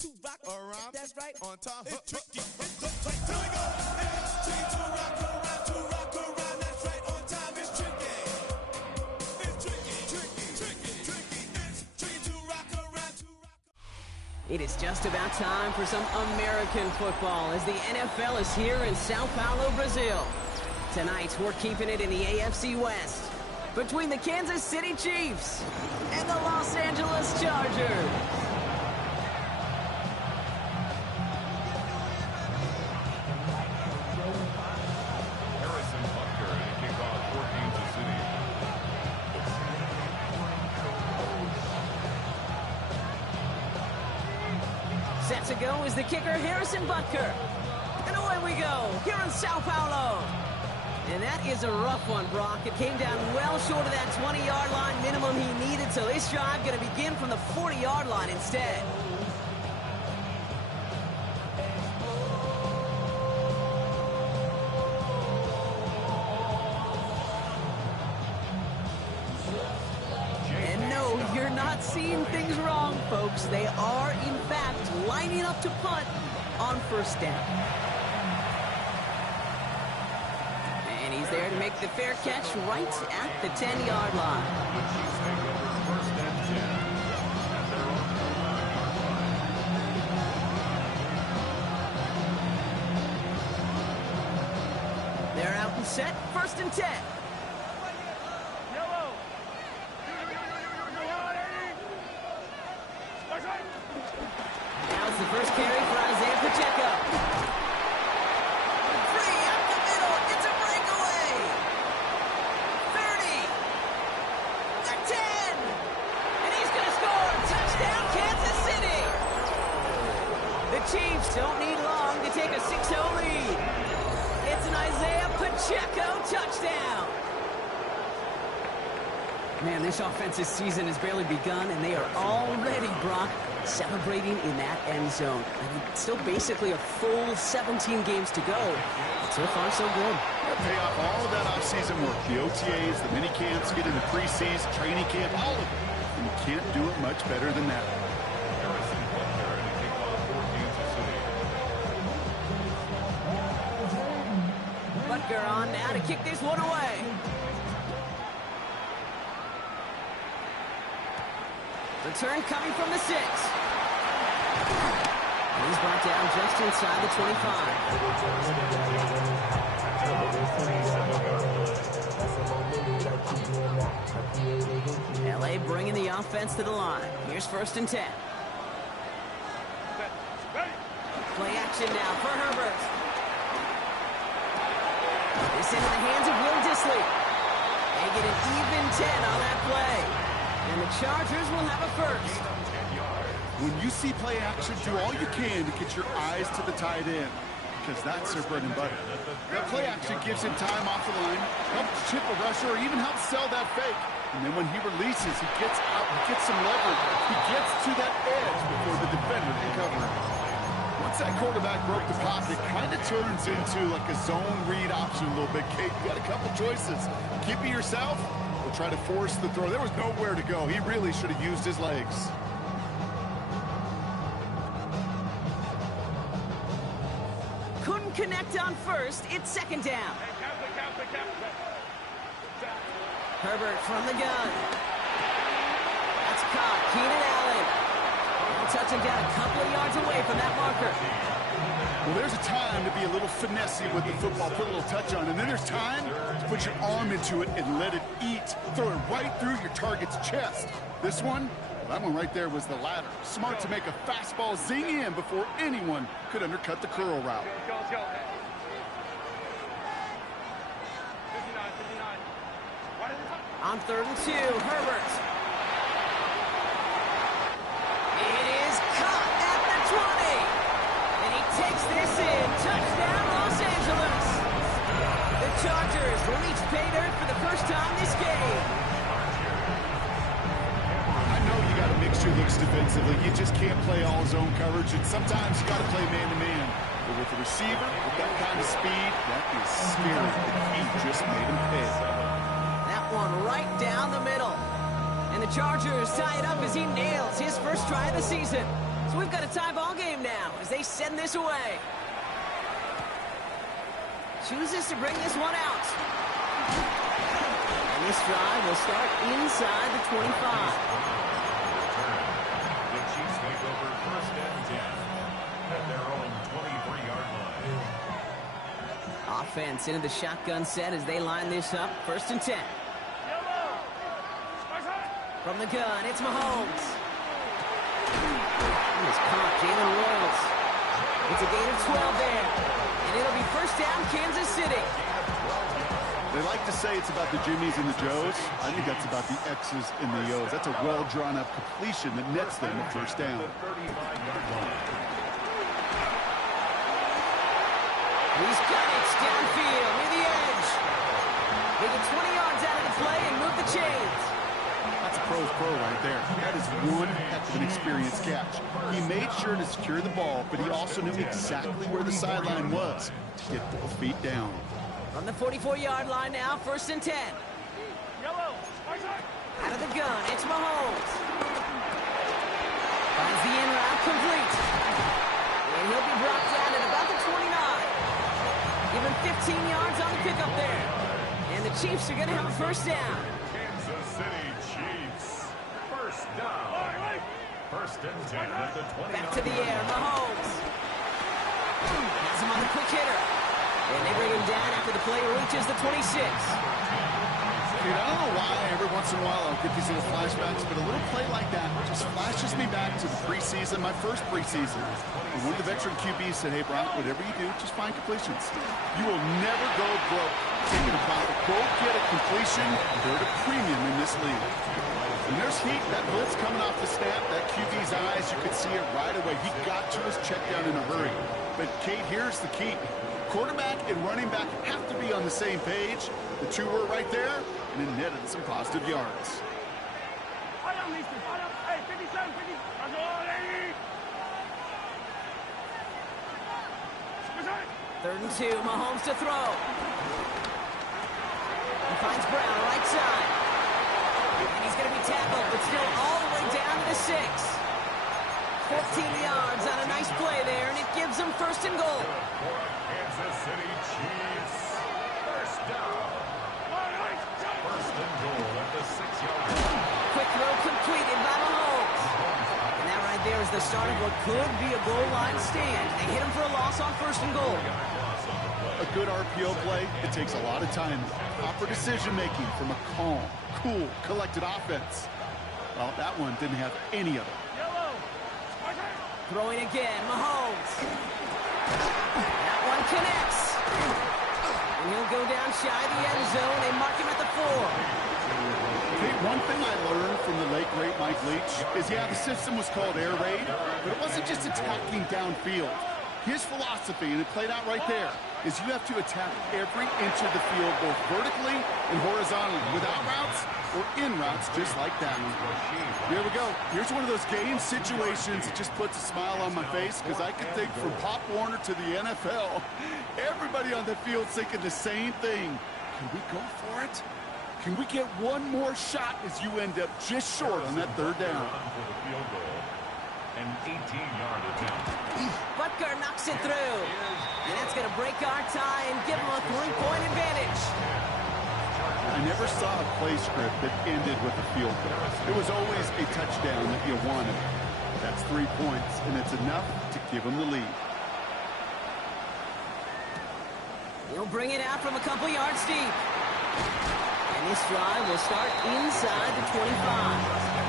To rock around, that's right, on time. It's tricky. Here we go. It's tricky to rock around, that's right, on time. It's tricky. It's tricky. It's tricky to rock around, It is just about time for some American football as the NFL is here in Sao Paulo, Brazil. Tonight, we're keeping it in the AFC West between the Kansas City Chiefs and the Los Angeles Chargers. Set to go is the kicker, Harrison Butker. And away we go, here in Sao Paulo. And that is a rough one, Brock. It came down well short of that 20-yard line minimum he needed, so this drive going to begin from the 40-yard line instead. And no, you're not seeing things wrong, folks. They are, in fact, lining up to punt on first down. And he's there to make the fair catch right at the 10-yard line. They're out and set, first and 10. Now's the first carry for Isaiah Pacheco. Free up the middle. It's a breakaway. 30. The 10. And he's going to score. Touchdown, Kansas City. The Chiefs don't need long to take a 6-0 lead. It's an Isaiah Pacheco touchdown. Man, this offensive season has barely begun, and they are already, Brock, celebrating in that end zone. I mean, still basically a full 17 games to go. But so far, so good. Pay off all of that offseason work. The OTAs, the mini camps, get into preseason, training camp, all of it. And you can't do it much better than that. Butker on now to kick this one away. Return coming from the 6. And he's brought down just inside the 25. LA bringing the offense to the line. Here's first and 10. Play action now for Herbert. This into the hands of Will Dissly. They get an even 10 on that play. And the Chargers will have a first. When you see play action, do all you can to get your eyes to the tight end, because that's their bread and butter. That play action gives him time off the line, helps chip a rusher, or even helps sell that fake. And then when he releases, he gets out, he gets some leverage. He gets to that edge before the defender can cover him. Once that quarterback broke the pocket, it kind of turns into like a zone read option a little bit. Kate, you got a couple choices. Keep it yourself, or try to force the throw. There was nowhere to go. He really should have used his legs. Couldn't connect on first. It's second down. Herbert from the gun. That's caught. Keenan Allen. He'll touch him down a couple of yards away from that marker. Well, there's a time to be a little finessey with the football, put a little touch on, and then there's time to put your arm into it and let it eat. Throw it right through your target's chest. This one, that one right there was the latter. Smart to make a fastball zing in before anyone could undercut the curl route. On 3rd and 2, Herbert. It is caught at the 20. And he takes this in. Touchdown, Los Angeles. The Chargers will each pay dirt for the first time this game. I know you got to mix your looks defensively. You just can't play all zone coverage, and sometimes you got to play man-to-man. But with the receiver, with that kind of speed, that is scary. He just made him pay. One right down the middle. And the Chargers tie it up as he nails his first try of the season. So So we've got a tie ball game now as they send this away. Chooses to bring this one out. And this drive will start inside the 25. The Chiefs take over 1st and 10 at their own 23-yard line. Offense into the shotgun set as they line this up. 1st and 10. From the gun, it's Mahomes. He was caught, Jalen Royals. It's a gain of 12 there. And it'll be 1st down, Kansas City. They like to say it's about the Jimmies and the Joes. I think that's about the X's and the O's. That's a well-drawn-up completion that nets them a 1st down. He's got it downfield near the edge. They get 20 yards out of the play and move the chains. That's a pro's pro right there. That is one heck of an experienced catch. He made sure to secure the ball, but he also knew exactly where the sideline was to get both feet down. On the 44-yard line now, 1st and 10. Out of the gun, it's Mahomes. Finds the in route complete. And he'll be brought down at about the 29. Give him 15 yards on the pickup there. And the Chiefs are going to have a 1st down. Kansas City Chiefs. 1st down. 1st and 10 at the 20. Back to the air, Mahomes. Has him on the quick hitter. And they bring him down after the play reaches the 26. Dude, I don't know why every once in a while I'll get these little flashbacks, but a little play like that just flashes me back to the preseason, my first preseason. And one of the veteran QBs said, hey, Brown, whatever you do, just find completions. You will never go broke taking a ball. Go get a completion. They're at a premium in this league. And there's heat. That blitz coming off the snap, that QB's eyes, you could see it right away. He got to his check down in a hurry. But, Kate, here's the key. Quarterback and running back have to be on the same page. The two were right there, and it netted some positive yards. 3rd and 2, Mahomes to throw. He finds Brown right side. And he's going to be tackled, but still all the way down to the 6. 14 yards on a nice play there, and it gives them 1st and goal. Kansas City Chiefs. 1st down. 1st and goal at the 6-yard line. Quick throw completed by Mahomes. And that right there is the start of what could be a goal line stand. They hit him for a loss on 1st and goal. A good RPO play, it takes a lot of time. Proper decision-making from a calm, cool, collected offense. Well, that one didn't have any of it. Throwing again, Mahomes. That one connects. And he'll go down shy of the end zone. They mark him at the 4. Okay, one thing I learned from the late, great Mike Leach is, yeah, the system was called air raid, but it wasn't just attacking downfield. His philosophy, and it played out right there, is you have to attack every inch of the field, both vertically and horizontally, without routes or in routes, just like that. Here we go. Here's one of those game situations that just puts a smile on my face, because I could think from Pop Warner to the NFL, everybody on the field thinking the same thing. Can we go for it? Can we get one more shot as you end up just short on that 3rd down? An 18-yard attempt. Butker knocks it through. And that's going to break our tie and give them a 3-point advantage. I never saw a play script that ended with a field goal. It was always a touchdown that you wanted. That's 3 points, and it's enough to give them the lead. He'll bring it out from a couple yards deep. And this drive will start inside the 25.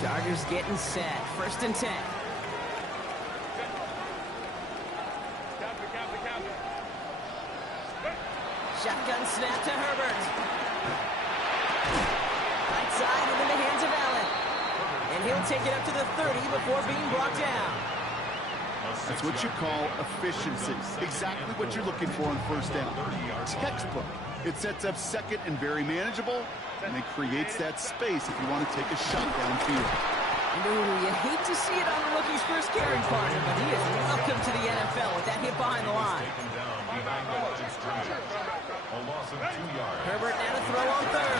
Chargers getting set. 1st and 10. Shotgun snap to Herbert. Right side and in the hands of Allen. And he'll take it up to the 30 before being brought down. That's what you call efficiency. Exactly what you're looking for on 1st down. Textbook. It sets up 2nd and very manageable, and it creates that space if you want to take a shot downfield. Ooh, you hate to see it on a rookie's first carrying partner, but he is welcome to the NFL with that hit behind the line. A loss of 2 yards. Herbert now to throw on 3rd.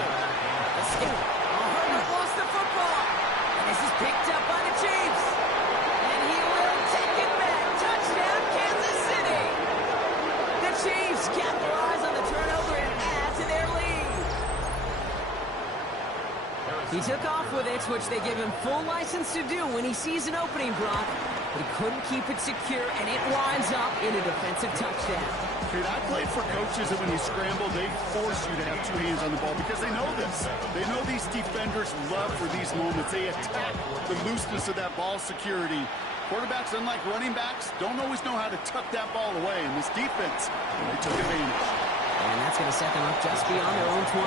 He took off with it, which they give him full license to do when he sees an opening, Brock. But he couldn't keep it secure, and it winds up in a defensive touchdown. Kid, I played for coaches that when you scramble, they force you to have two hands on the ball because they know this. They know these defenders love for these moments. They attack the looseness of that ball security. Quarterbacks, unlike running backs, don't always know how to tuck that ball away. In this defense, they took advantage. And that's going to set them up just beyond their own 20.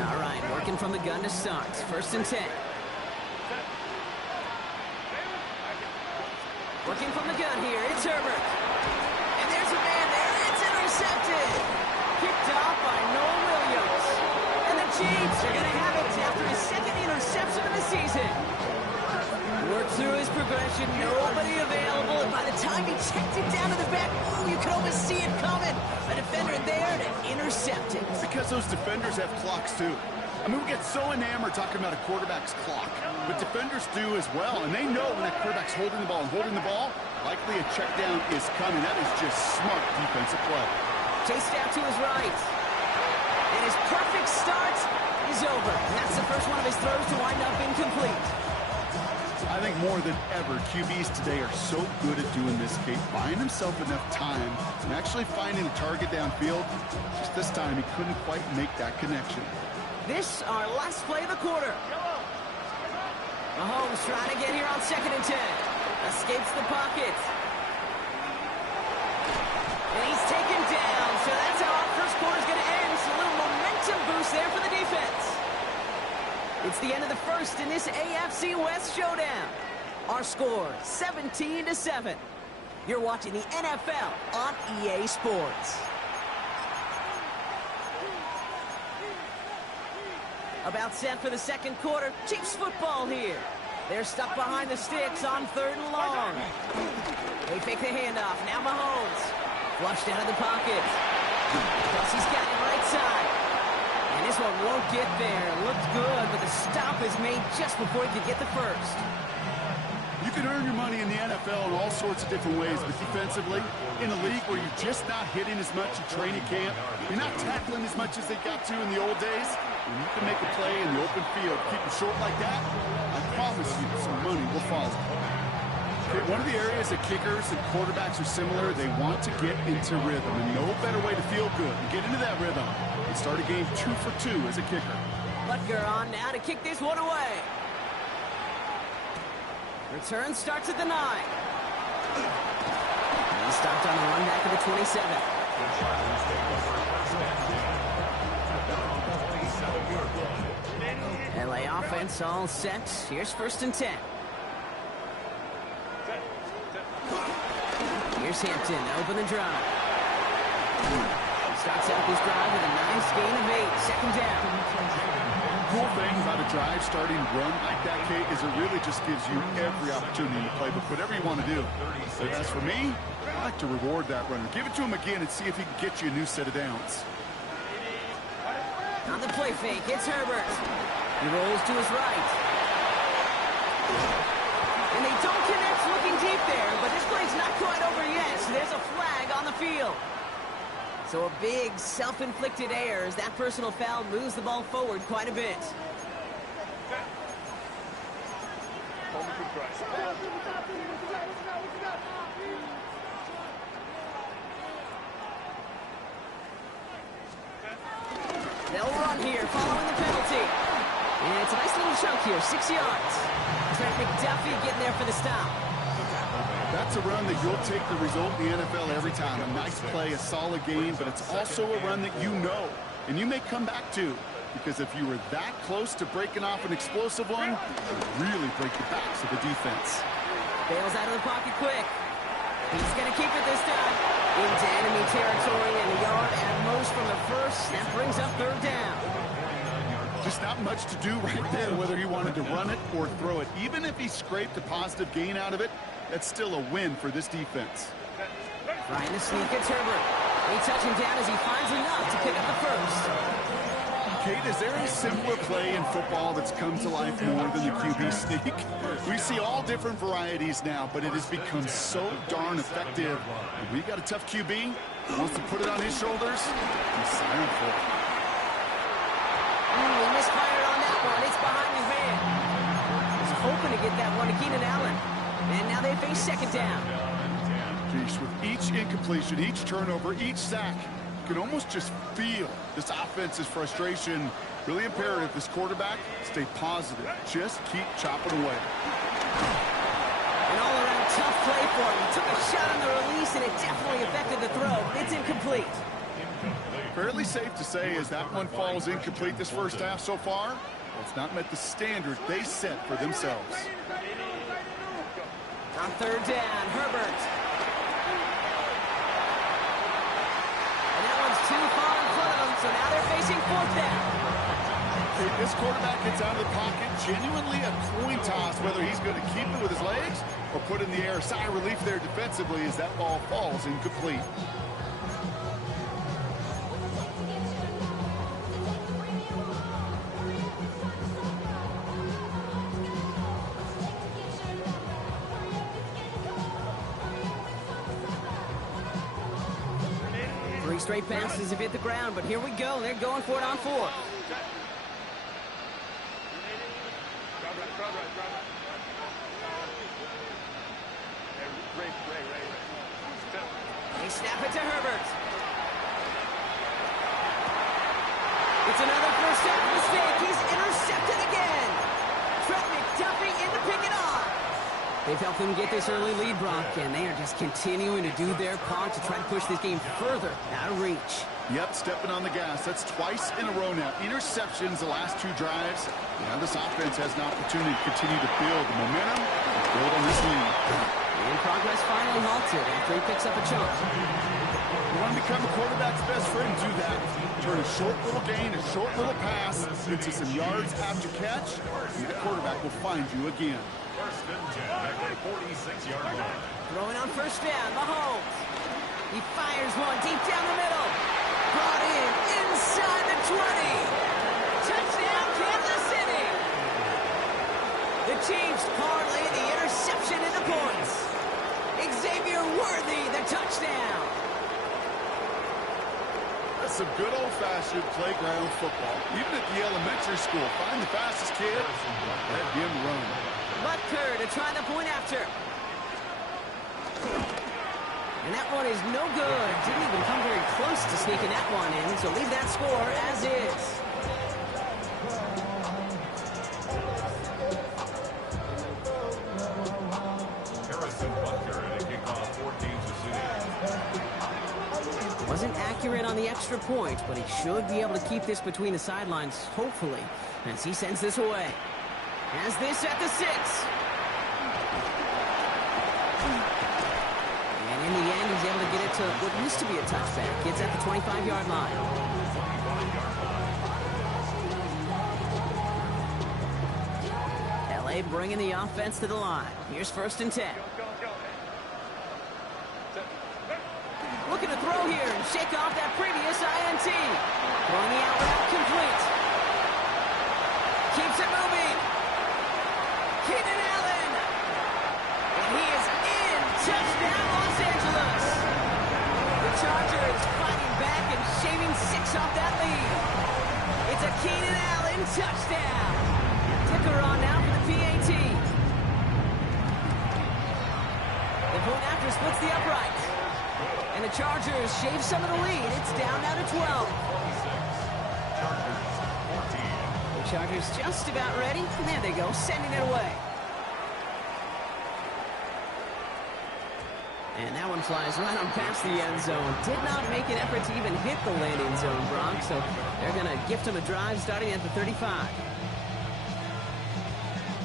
All right, working from the gun to start. 1st and 10. Working from the gun here, it's Herbert. And there's a man there, it's intercepted. Kicked off by Noah Williams. And the Chiefs are going to have it after his 2nd interception of the season. Worked through his progression, nobody available, and by the time he checked it down to the back, oh, you could almost see it coming. A defender there to intercept it. Because those defenders have clocks, too. I mean, we get so enamored talking about a quarterback's clock, but defenders do as well, and they know when that quarterback's holding the ball and holding the ball, likely a check down is coming. That is just smart defensive play. Chased out to his right. And his perfect start is over. And that's the first one of his throws to wind up incomplete. I think more than ever, QBs today are so good at doing this, Kate, buying himself enough time and actually finding a target downfield. Just this time, he couldn't quite make that connection. This, our last play of the quarter. Mahomes trying to get here on 2nd and 10. Escapes the pocket. And he's taken down, so that's how our first quarter's going to end. So a little momentum boost there for the defense. It's the end of the first in this AFC West showdown. Our score, 17-7. You're watching the NFL on EA Sports. About set for the 2nd quarter. Chiefs football here. They're stuck behind the sticks on 3rd and long. They fake the handoff. Now Mahomes. Flushed out of the pocket. Kelsey's got it right side. And this one won't get there. Looked good, but the stop is made just before he could get the first. You can earn your money in the NFL in all sorts of different ways, but defensively, in a league where you're just not hitting as much in training camp, you're not tackling as much as they got to in the old days, and you can make a play in the open field, keep it short like that, I promise you some money will follow. Okay, one of the areas that kickers and quarterbacks are similar, they want to get into rhythm, and no better way to feel good and get into that rhythm than start a game 2 for 2 as a kicker. Butker on now to kick this one away. Return starts at the 9. He stopped on the run back of the 27. LA offense all set. Here's 1st and 10. Here's Hampton to open the drive. Starts out this drive with a nice gain of 8. 2nd down. Cool thing about a drive starting run like that, Kate, is it really just gives you every opportunity to play with whatever you want to do. But as for me, I like to reward that runner. Give it to him again and see if he can get you a new set of downs. On the play fake, it's Herbert. He rolls to his right. And they don't connect looking deep there, but this play's not quite over yet, so there's a flag on the field. So a big self-inflicted error as that personal foul moves the ball forward quite a bit. They'll run here following the penalty. And it's a nice little chunk here, 6 yards. Trent McDuffie getting there for the stop. That's a run that you'll take the result in the NFL every time. A nice play, a solid game, but it's also a run that you know, and you may come back to, because if you were that close to breaking off an explosive one, it would really break the backs of the defense. Bails out of the pocket quick. He's going to keep it this time. Into enemy territory and a yard at most from the first. That brings up 3rd down. Just not much to do right there, whether he wanted to run it or throw it. Even if he scraped a positive gain out of it, that's still a win for this defense. Trying to sneak, it's Herbert. They touch him down as he finds enough to pick up the first. Kate, is there a simpler play in football that's come to life more than the QB sneak? We see all different varieties now, but it has become so darn effective. If we got a tough QB who wants to put it on his shoulders, he's silent for it. He misfired on that one. It's behind his man. Was hoping to get that one to Keenan Allen. And now they face second down. Geez, with each incompletion, each turnover, each sack, you can almost just feel this offense's frustration. Really imperative this quarterback stay positive. Just keep chopping away. An all-around tough play for him. He took a shot on the release, and it definitely affected the throw. It's incomplete. Fairly safe to say as that one falls incomplete this first half so far, it's not met the standard they set for themselves. On third down, Herbert. And that one's too far in front of them, so now they're facing fourth down. If this quarterback gets out of the pocket, genuinely a coin toss whether he's going to keep it with his legs or put in the air. Sigh of relief there defensively as that ball falls incomplete. Straight passes have hit the ground, but here we go. They're going for it on fourth. They snap it to Herbert. It's another first half mistake. He's intercepted again. Trent McDuffie in to pick it off. They've helped them get this early lead, Brock, and they are just continuing to do their part to try to push this game further out of reach. Yep, stepping on the gas. That's twice in a row now. Interceptions the last two drives. Now this offense has an opportunity to continue to build the momentum and build on this lead. And progress finally halted after he picks up a chunk. You want to become a quarterback's best friend, do that. Turn a short little gain, a short little pass, into some yards after catch, and the quarterback will find you again. First and 10 at the 46-yard line. Throwing on first down, Mahomes. He fires one deep down the middle. Brought in inside the 20. Touchdown, Kansas City. The Chiefs parlay the interception into points. Xavier Worthy, the touchdown. That's some good old-fashioned playground football. Even at the elementary school, find the fastest kid, let him run. Butker to try the point after. And that one is no good. Didn't even come very close to sneaking that one in, so leave that score as is. Harrison Butker at a kickoff, 14-0. Wasn't accurate on the extra point, but he should be able to keep this between the sidelines, hopefully, as he sends this away. Has this at the 6. And in the end, he's able to get it to what used to be a touchback. Gets at the 25-yard line. LA bringing the offense to the line. Here's first and 10. Looking to throw here and shake off that previous INT. Throwing the out route complete. Keeps it moving. Keenan Allen. And he is in. Touchdown, Los Angeles. The Chargers fighting back and shaving 6 off that lead. It's a Keenan Allen touchdown. Ticker on now for the PAT. The point after splits the upright. And the Chargers shave some of the lead. It's down now to 12. Chargers just about ready. And there they go, sending it away. And that one flies right on past the end zone. Did not make an effort to even hit the landing zone, Brock. So they're going to gift him a drive starting at the 35.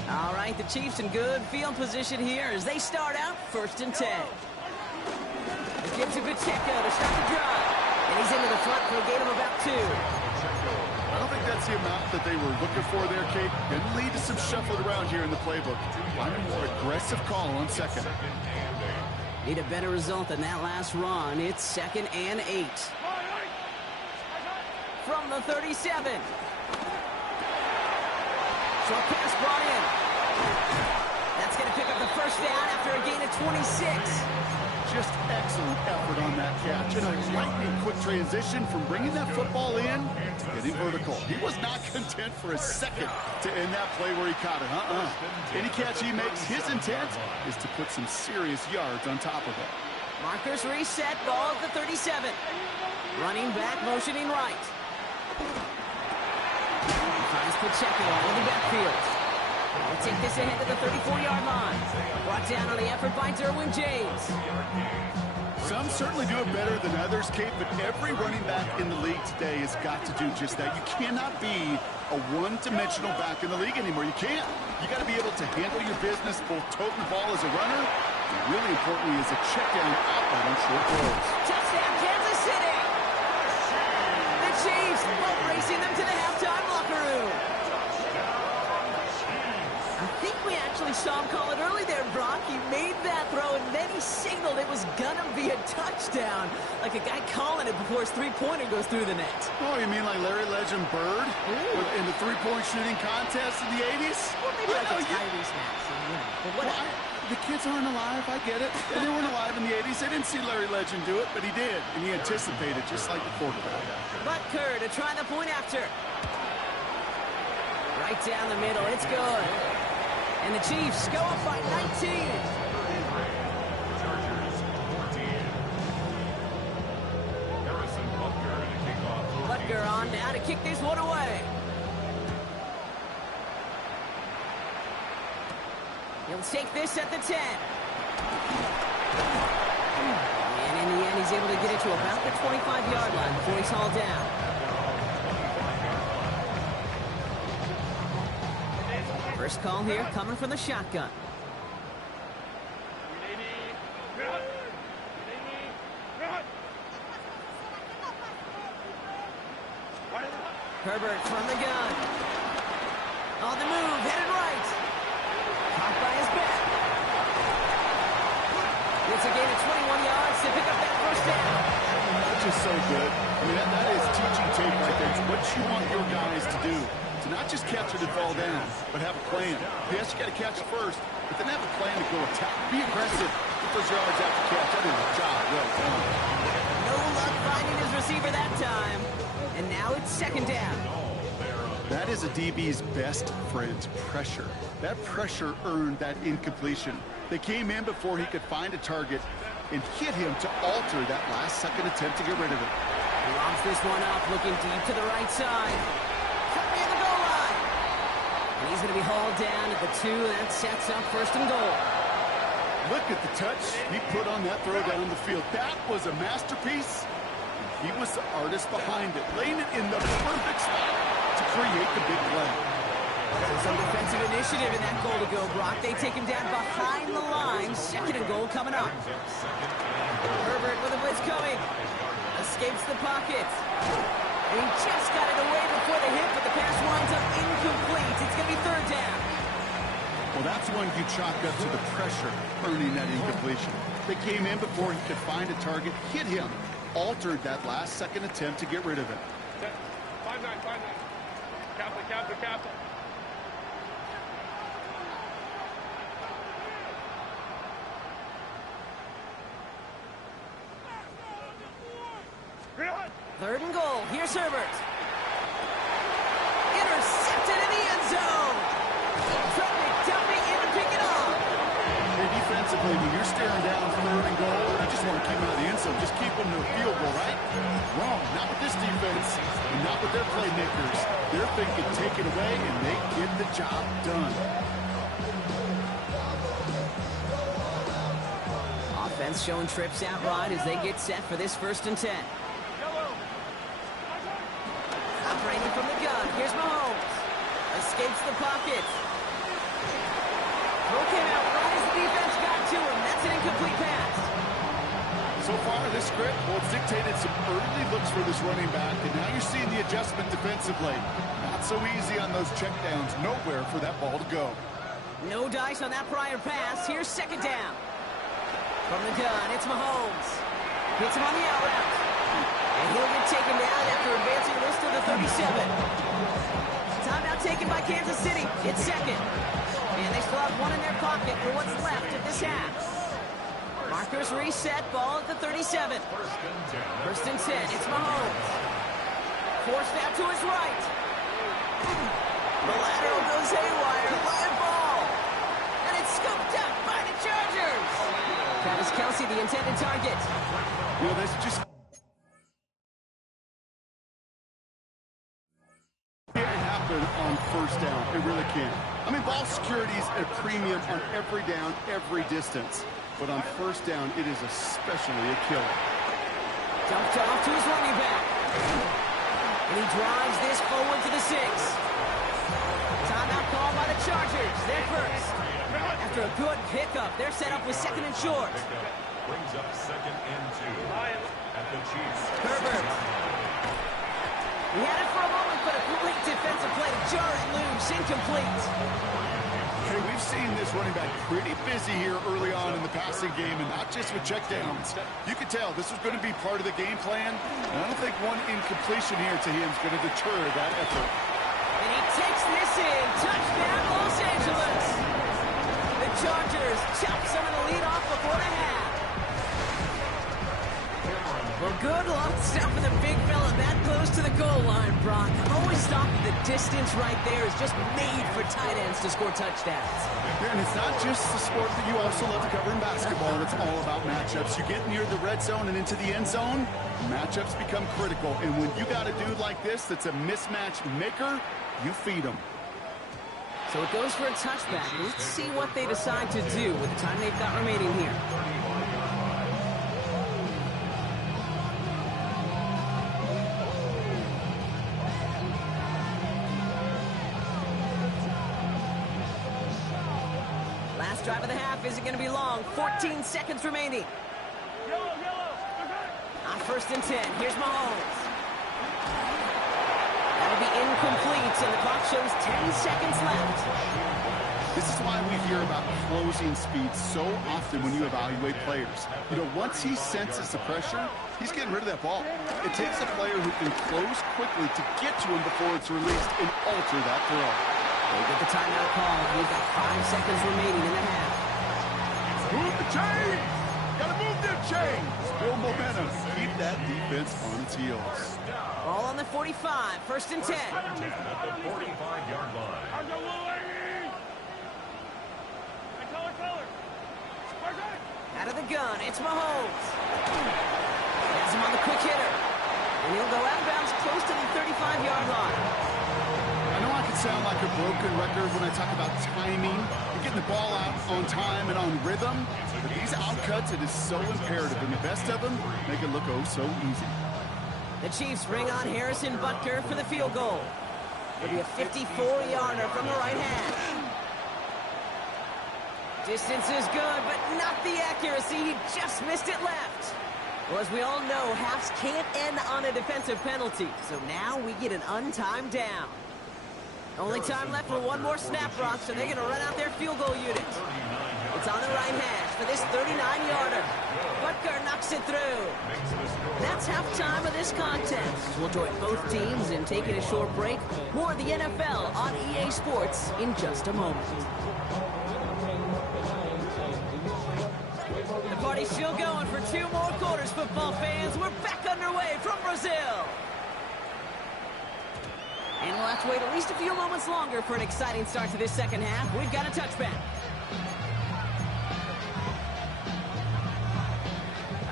All right, the Chiefs in good field position here as they start out first and 10. It gives to Pacheco to start the drive. And he's into the front for a gain of about 2. I don't think that's the amount that they were looking for there, Kate. Going to lead to some shuffling around here in the playbook. I'm a more aggressive call on second. Need a better result than that last run. It's 2nd and 8. from the 37. Short pass brought in. That's going to pick up the first down after a gain of 26. Just excellent effort on that catch. And a lightning quick transition from bringing that football in to getting vertical. He was not content for a second to end that play where he caught it. Any catch he makes, his intent is to put some serious yards on top of it. Markers reset, ball at the 37. Running back, motioning right. Finds Pacheco out of the backfield. We'll take this ahead to the 34-yard line. Brought down on the effort by Derwin James. Some certainly do it better than others, Kate, but every running back in the league today has got to do just that. You cannot be a one-dimensional back in the league anymore. You can't. You got to be able to handle your business, both toting the ball as a runner, and really importantly as a check down outlet on short throws. Touchdown, Kansas City! The Chiefs both racing them to the halftime locker room. I think we actually saw him call it early there, Brock. He made that throw, and then he signaled it was going to be a touchdown. Like a guy calling it before his three-pointer goes through the net. Oh, you mean like Larry Legend Bird in the three-point shooting contest in the 80s? Well, maybe like a Tyrese Maxey, but whatever. The kids aren't alive, I get it. And they weren't alive in the 80s. They didn't see Larry Legend do it, but he did. And he anticipated, just like the quarterback. Butker to try the point after. Right down the middle, it's good. And the Chiefs go up by 19. Butker on now to kick this one away. He'll take this at the 10. And in the end, he's able to get it to about the 25-yard line before he's hauled down. First call here coming from the shotgun. Herbert from the gun. On the move, headed right. Caught by his back. It's a gain of 21 yards to pick up that first down. That's just so good. I mean, that is teaching tape right there. It's what you want your guys to do. To not just catch it and fall down, but have a plan. Yes, you got to catch it first, but then have a plan to go attack. Be aggressive. Get those yards after catch. That is a job well done. No luck finding his receiver that time. And now it's second down. That is a DB's best friend, pressure. That pressure earned that incompletion. They came in before he could find a target and hit him to alter that last-second attempt to get rid of it. He launches this one up, looking deep to the right side. Cut near the goal line. And he's going to be hauled down at the 2. That sets up first and goal. Look at the touch he put on that throw down the field. That was a masterpiece. He was the artist behind it, laying it in the perfect spot to create the big play. So some defensive initiative in that goal to go, Brock. They take him down behind the line. Second and goal coming up. Herbert with a blitz coming. Escapes the pocket. And he just got it away before the hit, but the pass winds up incomplete. It's going to be third down. Well, that's one you chalk up to the pressure earning that incompletion. They came in before he could find a target, hit him, altered that last-second attempt to get rid of it. 5-9. Captain. Third and goal. Here's Herbert. Intercepted in the end zone. From McDuffie in to pick it off. Hey, defensively, when you're staring down third and goal, you just want to keep them out of the end zone. Just keep them to a field goal, right? Wrong. Not with this defense. And not with their playmakers. They're thinking take it away, and they get the job done. Offense showing trips out wide as they get set for this 1st and 10. Operating from the gun. Here's Mahomes. Escapes the pocket. Throw came out right as the defense got to him. That's an incomplete pass. So far, this script, well, it's dictated some early looks for this running back, and now you're seeing the adjustment defensively. Not so easy on those checkdowns. Nowhere for that ball to go. No dice on that prior pass. Here's second down. From the gun, it's Mahomes. Hits him on the out route. And he'll get taken down after advancing this to the 37. Timeout taken by Kansas City. It's second. And they still have one in their pocket for what's left of this half. Markers reset, ball at the 37. First and 10, it's Mahomes. Forced out to his right. The lateral goes haywire, live ball. And it's scooped up by the Chargers. Travis Kelce, the intended target. You know, that's just... can't happen on first down. It really can't. I mean, ball security is a premium on every down, every distance. But on first down, it is especially a killer. Dumped off to his running back. And he drives this forward to the 6. Timeout called by the Chargers. They're first. After a good pickup, they're set up with second and short. Brings up second and 2 at the Chiefs. Herbert. He had it for a moment, but a great defensive play to jar it loose. Incomplete. Hey, we've seen this running back pretty busy here early on in the passing game, and not just with checkdowns. You could tell this was going to be part of the game plan, and I don't think one incompletion here to him is going to deter that effort. And he takes this in. Touchdown, Los Angeles. The Chargers chop some of the lead off before the half. Well, good luck stopping the big fella that close to the goal line, Brock. I've always thought that the distance right there is just made for tight ends to score touchdowns. Yeah, and it's not just the sport that you also love to cover in basketball. It's all about matchups. You get near the red zone and into the end zone, matchups become critical. And when you got a dude like this that's a mismatch maker, you feed him. So it goes for a touchback. Let's see what they decide to do with the time they've got remaining here. Last drive of the half isn't going to be long. 14 seconds remaining. On first and 10, here's Mahomes. That'll be incomplete, and the clock shows 10 seconds left. This is why we hear about closing speed so often when you evaluate players. You know, once he senses the pressure, he's getting rid of that ball. It takes a player who can close quickly to get to him before it's released and alter that throw. They get the timeout call. We've got 5 seconds remaining in the half. Move the chains! Gotta move them chains! Build momentum. Keep that defense on its heels. Ball on the 45. First and 10. At the 45-yard line. Out of the gun, it's Mahomes. Has him on the quick hitter. And he'll go out of bounds close to the 35-yard line. I know I can sound like a broken record when I talk about timing and getting the ball out on time and on rhythm, but these outcuts, it is so imperative, and the best of them make it look oh so easy. The Chiefs bring on Harrison Butker for the field goal. It'll be a 54-yarder from the right hash. Distance is good, but not the accuracy. He just missed it left. Well, as we all know, halves can't end on a defensive penalty, so now we get an untimed down. Only time left for one more snap, Brock, so they're going to run out their field goal unit. It's on the right hash for this 39-yarder. Butker knocks it through. That's halftime of this contest. We'll join both teams in taking a short break. More of the NFL on EA Sports in just a moment. The party's still going for 2 more quarters, football fans. We're back underway from Brazil. And we'll have to wait at least a few moments longer for an exciting start to this second half. We've got a touchback.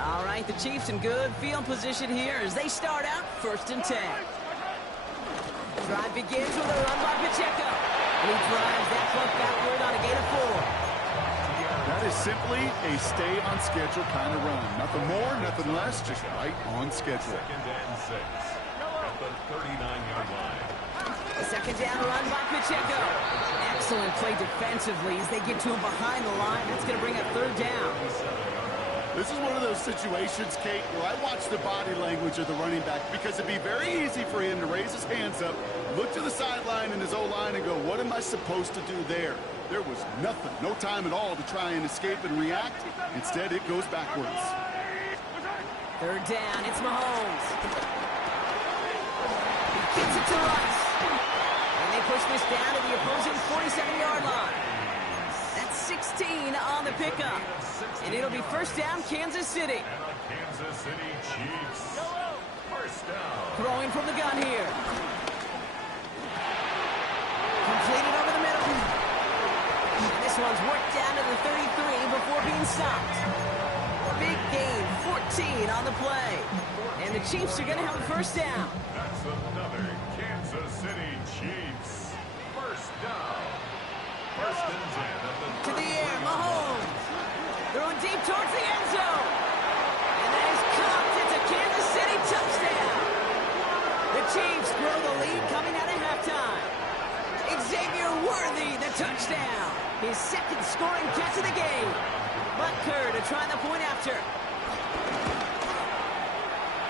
All right, the Chiefs in good field position here as they start out first and 10. Drive begins with a run by Pacheco. And he drives that clock backward on a gain of 4. That is simply a stay-on-schedule kind of run. Nothing more, nothing less, just right on schedule. Second and 6 at the 39-yard line. A second down run by Pacheco. Excellent play defensively as they get to him behind the line. That's going to bring up third down. This is one of those situations, Kate, where I watch the body language of the running back because it'd be very easy for him to raise his hands up, look to the sideline in his O-line and go, what am I supposed to do there? There was nothing, no time at all to try and escape and react. Instead, it goes backwards. Third down, it's Mahomes. He gets it to Rice. And they push this down to the opposing 47-yard line. That's 16 on the pickup. And it'll be first down, Kansas City. And the Kansas City Chiefs. First down. Throwing from the gun here. Completed over the middle. And this one's worked down to the 33 before being stopped. Big gain, 14 on the play. And the Chiefs are going to have a first down. That's another Kansas City Chiefs. First down. First and 10 at the To the air, Mahomes. Throwing deep towards the end zone. And that is caught. It's a Kansas City touchdown. The Chiefs grow the lead coming out of halftime. Xavier Worthy, the touchdown. His second scoring catch of the game. Butker to try the point after.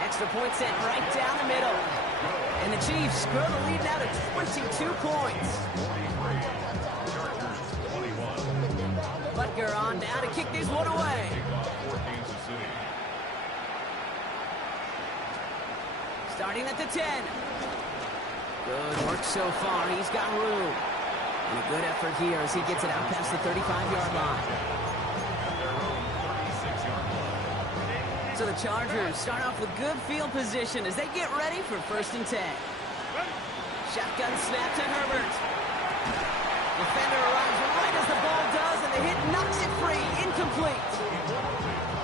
Extra point sent right down the middle. And the Chiefs grow the lead now to 22 points. Butker on now to kick this one away. Starting at the 10. Good work so far. He's got room. And a good effort here as he gets it out past the 35-yard line. So the Chargers start off with good field position as they get ready for first and 10. Shotgun snap to Herbert. Defender arrives right as the ball does, and the hit knocks it free. Incomplete.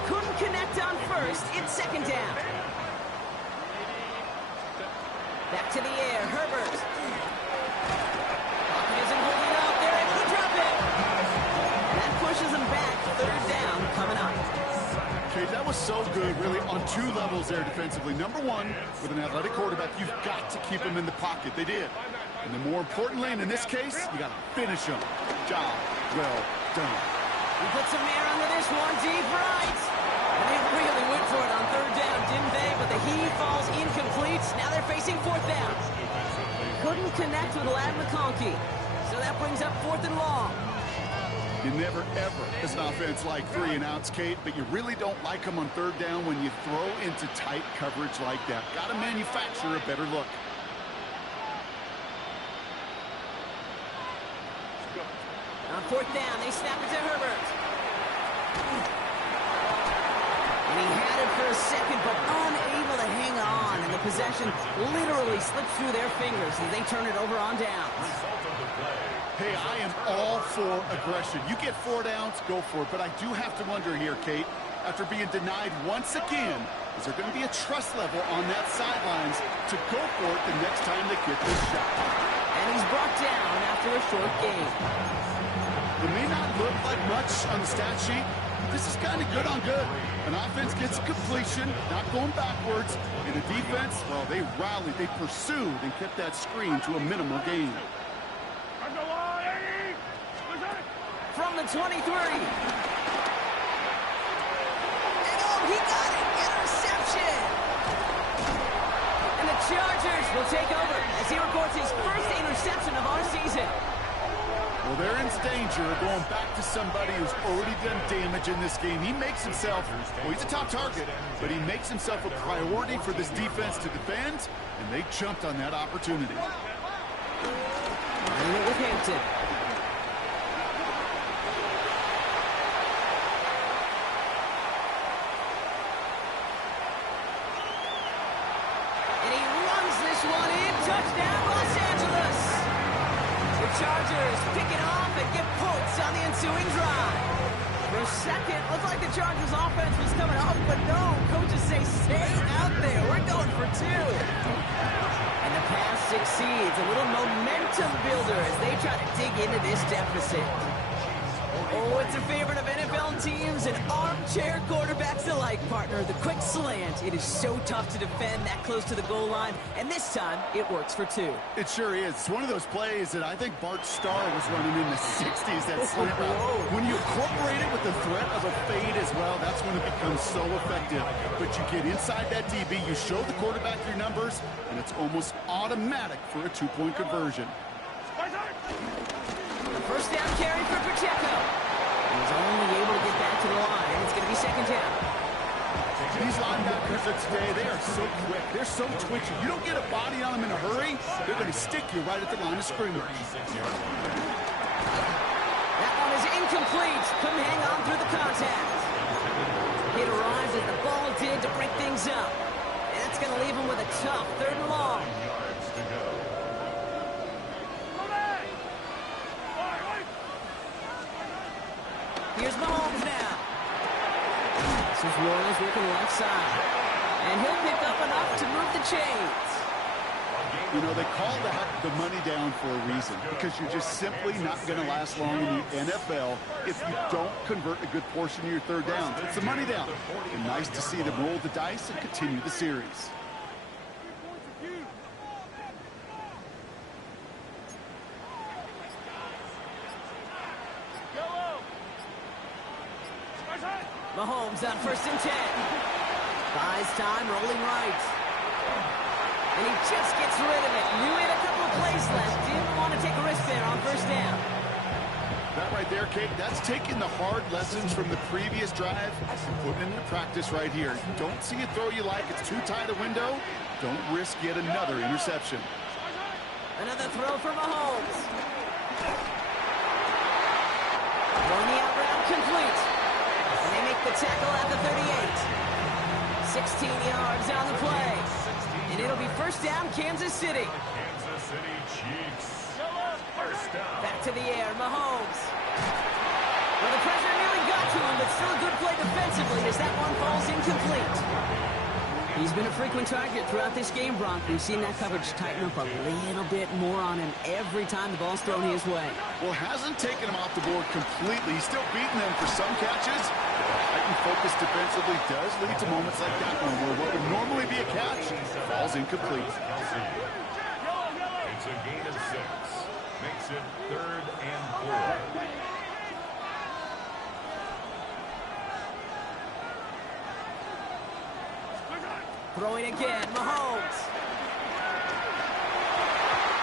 Couldn't connect on first. It's second down. Back to the air, Herbert. Pocket isn't holding up. They're able to drop it. That pushes them back. Third down coming up. Okay, that was so good, really, on two levels there defensively. Number one, with an athletic quarterback, you've got to keep him in the pocket. They did. And then more importantly, and in this case, you got to finish him. Job well done. We put some air under this one, deep right. And they really went for it on third down, didn't they? But the heave falls incomplete. Now they're facing fourth down. Couldn't connect with Ladd McConkey. So that brings up fourth and long. You never, ever, as an offense, like 3 and outs, Kate, but you really don't like them on third down when you throw into tight coverage like that. Got to manufacture a better look. On fourth down, they snap it to Herbert. And he had it for a second, but unable to hang on. And the possession literally slipped through their fingers as they turn it over on downs. Hey, I am all for aggression. You get 4 downs, go for it. But I do have to wonder here, Kate, after being denied once again, is there going to be a trust level on that sidelines to go for it the next time they get this shot? And he's brought down after a short game. It may not look like much on the stat sheet. This is kind of good on good. An offense gets a completion, not going backwards. And the defense, well, they rallied, they pursued, and kept that screen to a minimal gain. From the 23. And oh, he got it! Interception! And the Chargers will take over as he records his first interception of our season. Well, they're in danger of going back to somebody who's already done damage in this game. He makes himself, well, he's a top target, but he makes himself a priority for this defense to defend, and they jumped on that opportunity. Running it with Hampton. And he runs this one in. Touchdown, Los Angeles! The Chargers pick it off and get points on the ensuing drive. For a second, looked like the Chargers offense was coming off, but no. Coaches say, stay out there. We're going for 2. And the pass succeeds. A little momentum builder as they try to dig into this deficit. Oh, it's a favorite of NFL teams and armchair quarterbacks alike, partner. The quick slant. It is so tough to defend that close to the goal line, and this time it works for 2. It sure is. It's one of those plays that I think Bart Starr was running in the 60s, that slant route. When you incorporate it with the threat of a fade as well, that's when it becomes so effective. But you get inside that DB, you show the quarterback your numbers, and it's almost automatic for a 2-point conversion. The first down carry for Pacheco. He was only able to get back to the line. It's going to be second down. These linebackers of today, they are so quick. They're so twitchy. You don't get a body on them in a hurry, they're going to stick you right at the line of scrimmage. That one is incomplete. Couldn't hang on through the contact. It arrives as the ball did to break things up. And that's going to leave him with a tough 3rd and long. Here's Mahomes now. This is Royals working left side. And he'll pick up enough to move the chains. You know, they call that the money down for a reason, because you're just simply not going to last long in the NFL if you don't convert a good portion of your 3rd downs. It's the money down. And nice to see them roll the dice and continue the series. Mahomes on 1st and 10. Buys time, rolling right. And he just gets rid of it. Knew he had a couple of plays left. Didn't want to take a risk there on 1st down. That right there, Kate, that's taking the hard lessons from the previous drive and putting it into practice right here. You don't see a throw you like, it's too tight a window. Don't risk yet another interception. Another throw for Mahomes. Throwing the out route complete. And they make the tackle at the 38. 16 yards on the play. And it'll be 1st down, Kansas City. Kansas City Chiefs. 1st down. Back to the air, Mahomes. Well, the pressure nearly got to him, but still a good play defensively as that one falls incomplete. He's been a frequent target throughout this game, Bronk. We've seen that coverage tighten up a little bit more on him every time the ball's thrown his way. Well, hasn't taken him off the board completely. He's still beating them for some catches. Heightened focus defensively does lead to moments like that one where what would normally be a catch falls incomplete. It's a gain of 6. Makes it 3rd and 4. Throwing again, Mahomes.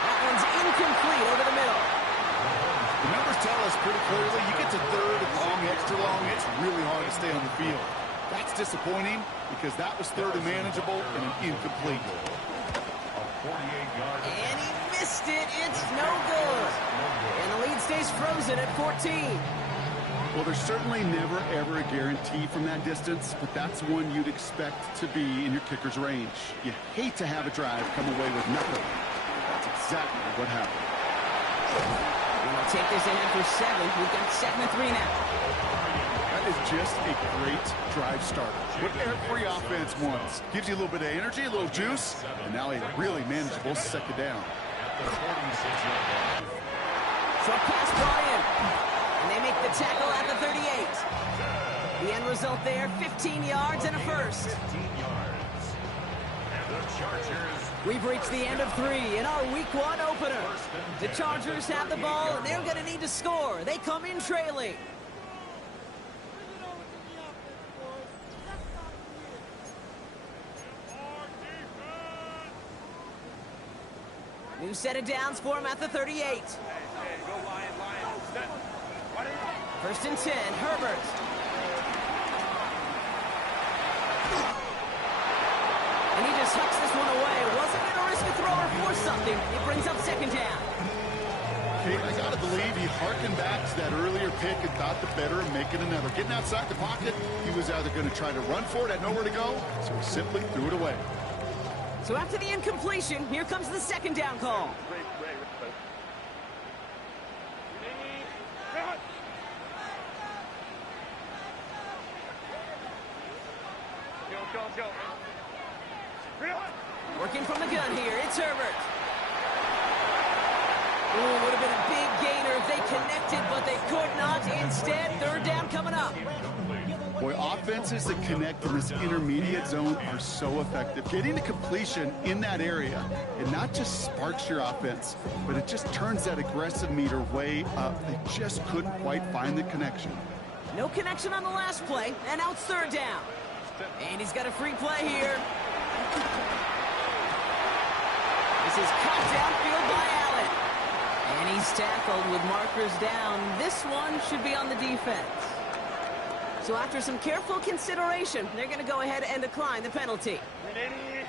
That one's incomplete over the middle. The numbers tell us pretty clearly, you get to 3rd and long, extra long, it's really hard to stay on the field. That's disappointing because that was 3rd and manageable and an incomplete. And he missed it. It's no good. And the lead stays frozen at 14. Well, there's certainly never, ever a guarantee from that distance, but that's one you'd expect to be in your kicker's range. You hate to have a drive come away with nothing. That's exactly what happened. We'll take this ahead for 7. We've got 2nd and 3 now. That is just a great drive starter. What every offense wants. Gives you a little bit of energy, a little juice, and now a really manageable 2nd down. Short pass brought in. And they make the tackle at the 38. The end result there, 15 yards and a 1st. 15 yards. And the Chargers. We've reached the end of 3 in our Week 1 opener. The Chargers have the ball, and they're going to need to score. They come in trailing. New set of downs for him at the 38. 1st and 10, Herbert. And he just hucks this one away. Wasn't going to risk a throw or force something. It brings up 2nd down. Kate, I got to believe he harkened back to that earlier pick and thought the better of making another. Getting outside the pocket, he was either going to try to run for it, had nowhere to go, so he simply threw it away. So after the incompletion, here comes the 2nd down call. Working from the gun here, it's Herbert. Ooh, would have been a big gainer if they connected, but they could not. Instead, 3rd down coming up. Boy, offenses that connect in this intermediate zone are so effective. Getting the completion in that area, it not just sparks your offense, but it just turns that aggressive meter way up. They just couldn't quite find the connection. No connection on the last play, and now it's 3rd down. And he's got a free play here. This is cut downfield by Allen. And he's tackled with markers down. This one should be on the defense. So after some careful consideration, they're going to go ahead and decline the penalty.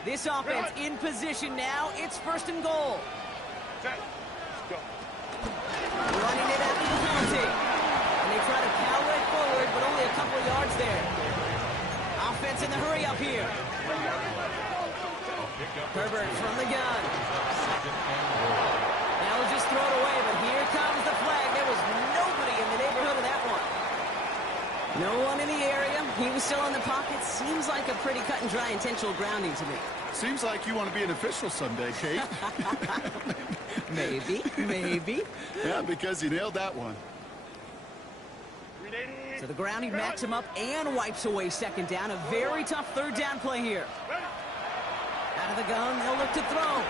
This offense in position now. It's 1st and goal. Running it after the penalty. And they try to power it forward, but only a couple of yards there. Offense in the hurry up here. Herbert from the gun. Now we'll just throw it away, but here comes the flag. There was nobody in the neighborhood of that one. No one in the area. He was still in the pocket. Seems like a pretty cut and dry intentional grounding to me. Seems like you want to be an official someday, Kate. Maybe. Yeah, because you nailed that one. So the grounding backs him up and wipes away 2nd down. A very tough 3rd down play here. Out of the gun, they'll look to throw.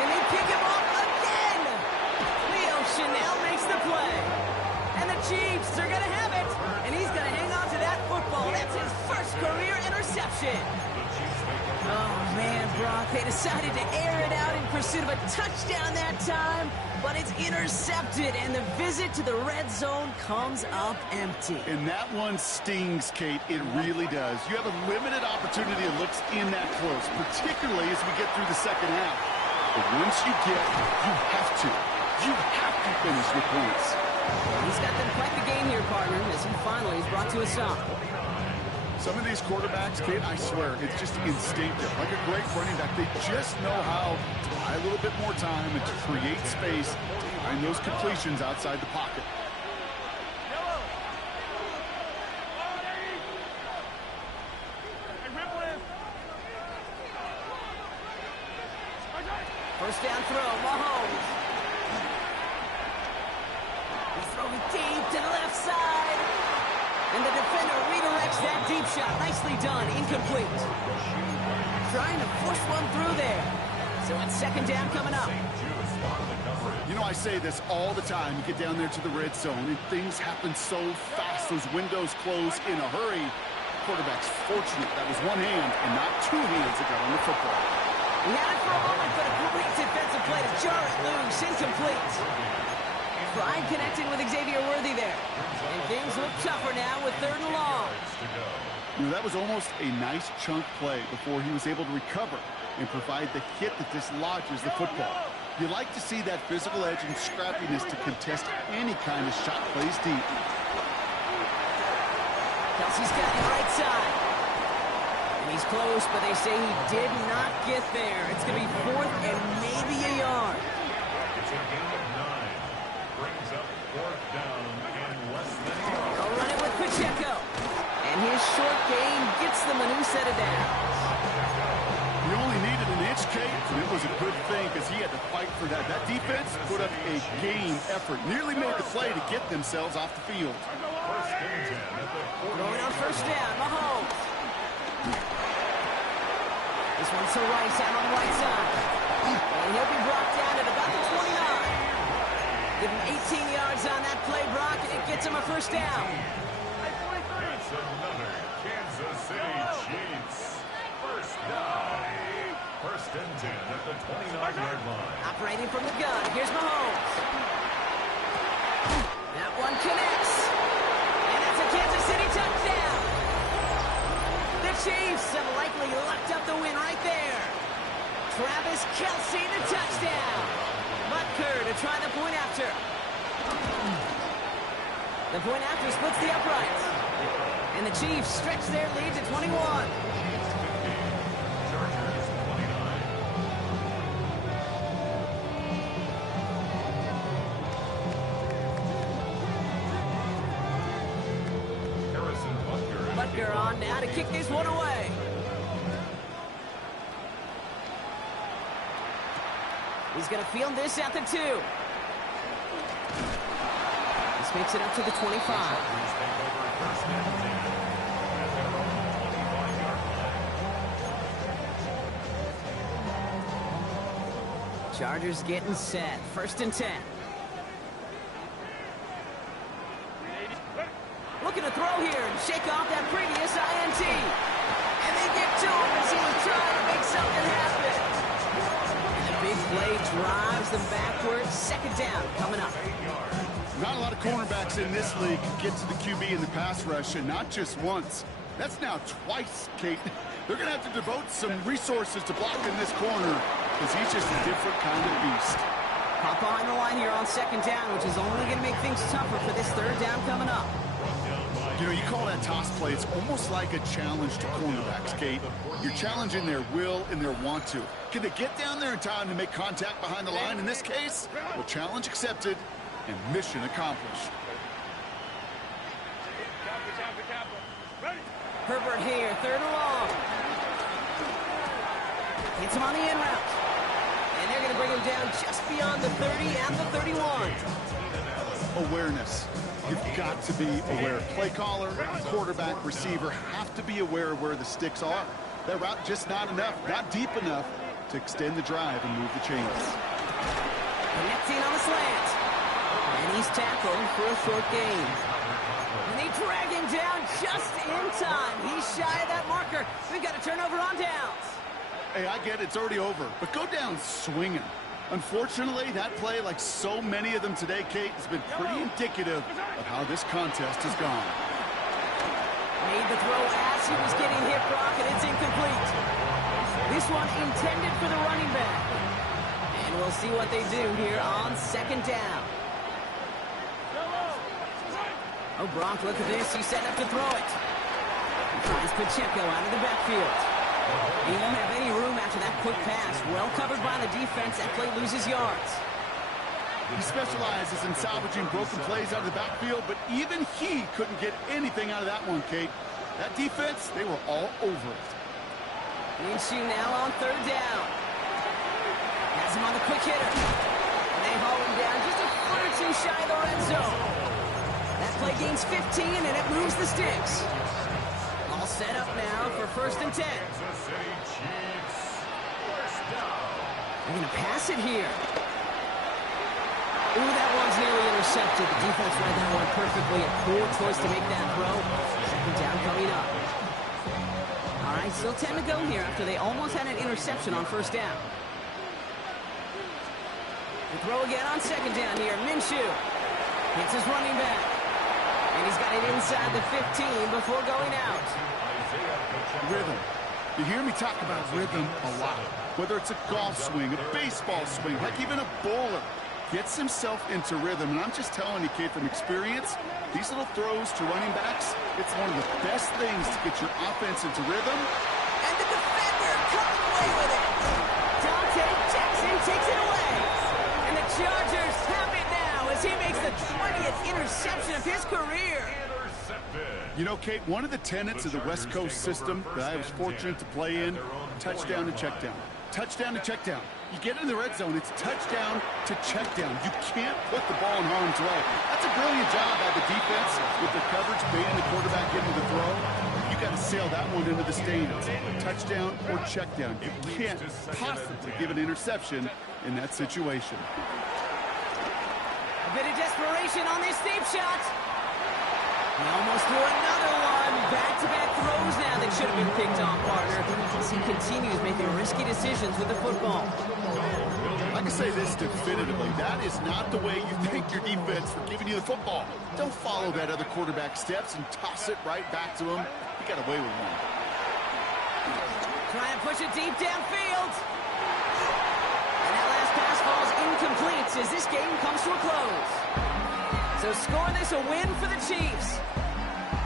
And they pick him off again. Leo Chanel makes the play. And the Chiefs are going to have it. And he's going to hang on to that football. That's his 1st career interception. Oh, man, Brock, they decided to air it out in pursuit of a touchdown that time, but it's intercepted, and the visit to the red zone comes up empty. And that one stings, Kate. It really does. You have a limited opportunity that looks in that close, particularly as we get through the 2nd half. But once you get, you have to finish with points. He's got them quite the game here, partner, as he finally is brought to a stop. Some of these quarterbacks, Kate, I swear, it's just instinctive. Like a great running back, they just know how to buy a little bit more time and to create space to find those completions outside the pocket. First down throw, Mahomes. He's throwing deep to the left side. And the defender redirects that deep shot. Nicely done. Incomplete. Trying to push one through there. So it's 2nd down coming up. You know, I say this all the time. You get down there to the red zone, and things happen so fast. Those windows close in a hurry. Quarterback's fortunate that was one hand and not 2 hands that got on the football. He had it for a moment, but a great defensive play to jar it loose. Incomplete. Pride connecting with Xavier Worthy there. And things look tougher now with 3rd and long. You know, that was almost a nice chunk play before he was able to recover and provide the hit that dislodges the football. You like to see that physical edge and scrappiness to contest any kind of shot plays deep. Kelsey's got him right side. And he's close, but they say he did not get there. It's going to be 4th and maybe a yard. It's a game of 9. Brings up 4th down and less than a yard. They'll run it with Pacheco. And his short gain gets them a new set of downs. He only needed an inch, Kate, and it was a good thing because he had to fight for that. That defense put up a game effort. Nearly made the play to get themselves off the field. 1st and 10 at the 40. Going on 1st down, Mahomes. This one's to Rice out on the right side. And he'll be brought down at about the 29. Give him 18 yards on that play, Brock, and it gets him a 1st down. That's another Kansas City Chiefs 1st down. 1st and 10 at the 29-yard line. Operating from the gun. Here's Mahomes. That one connects. And that's a Kansas City touchdown. The Chiefs have likely locked up the win right there. Travis Kelce, the touchdown. Butker to try the point after. The point after splits the uprights. And the Chiefs stretch their lead to 21. Chargers 29. Harrison Butker on now to kick this one away. He's going to field this at the 2. This makes it up to the 25. Chargers getting set. 1st and 10. Looking to throw here and shake off that previous INT. And they get to him as he was trying to make something happen. And the big play drives them backwards. Second down coming up. Not a lot of cornerbacks in this league can get to the QB in the pass rush, and not just once. That's now twice, Kate. They're going to have to devote some resources to blocking this corner because he's just a different kind of beast. Pop behind the line here on second down, which is only going to make things tougher for this third down coming up. You know, you call that toss play, it's almost like a challenge to cornerbacks, Kate. You're challenging their will and their want to. Can they get down there in time to make contact behind the line? In this case, well, challenge accepted and mission accomplished. Herbert here, third and long. Hits him on the in route. And they're going to bring him down just beyond the 30 and the 31. Awareness. You've got to be aware. Play caller, quarterback, receiver have to be aware of where the sticks are. That route just not enough, not deep enough to extend the drive and move the chains. Connecting on the slant. And he's tackled for a short gain. And they drag him down just in time. He's shy of that marker. We've got a turnover on downs. Hey, I get it, it's already over, but go down swinging. Unfortunately, that play, like so many of them today, Kate, has been pretty indicative of how this contest has gone. Made the throw as he was getting hit, Brock, and it's incomplete. This one intended for the running back. And we'll see what they do here on second down. Oh, Brock, look at this. He's set up to throw it. He finds Pacheco out of the backfield. He won't have any room after that quick pass. Well covered by the defense. That play loses yards. He specializes in salvaging broken plays out of the backfield, but even he couldn't get anything out of that one, Kate. That defense, they were all over it. Minshew now on third down. Has him on the quick hitter. And they haul him down just a foot or two shy of the red zone. That play gains 15, and it moves the sticks. All set up now for first and 10. They're going to pass it here. Ooh, that one's nearly intercepted. The defense read that one perfectly. A poor choice to make that throw. Second down coming up. All right, still 10 to go here after they almost had an interception on first down. The throw again on second down here. Minshew hits his running back. And he's got it inside the 15 before going out. Rhythm. You hear me talk about rhythm a lot. Whether it's a golf swing, a baseball swing, like even a bowler gets himself into rhythm. And I'm just telling you, kid, from experience, these little throws to running backs, it's one of the best things to get your offense into rhythm. And the defender comes away with it. Dante Jackson takes it away. And the Chargers have it now as he makes the 20th interception of his career. You know, Kate, one of the tenets of the West Coast system that I was fortunate to play in, touchdown to check down. Touchdown to check down. You get in the red zone, it's touchdown to check down. You can't put the ball in harm's way. That's a brilliant job by the defense with the coverage, baiting the quarterback into the throw. You got to sail that one into the stands. Touchdown or check down. You can't possibly give an interception in that situation. A bit of desperation on this deep shot. He almost threw another one. Back-to-back throws now that should have been picked off, partner. As he continues making risky decisions with the football. I can say this definitively. That is not the way you thank your defense for giving you the football. Don't follow that other quarterback steps and toss it right back to him. You got away with one. Try and push it deep downfield. And that last pass falls incomplete as this game comes to a close. So score this a win for the Chiefs.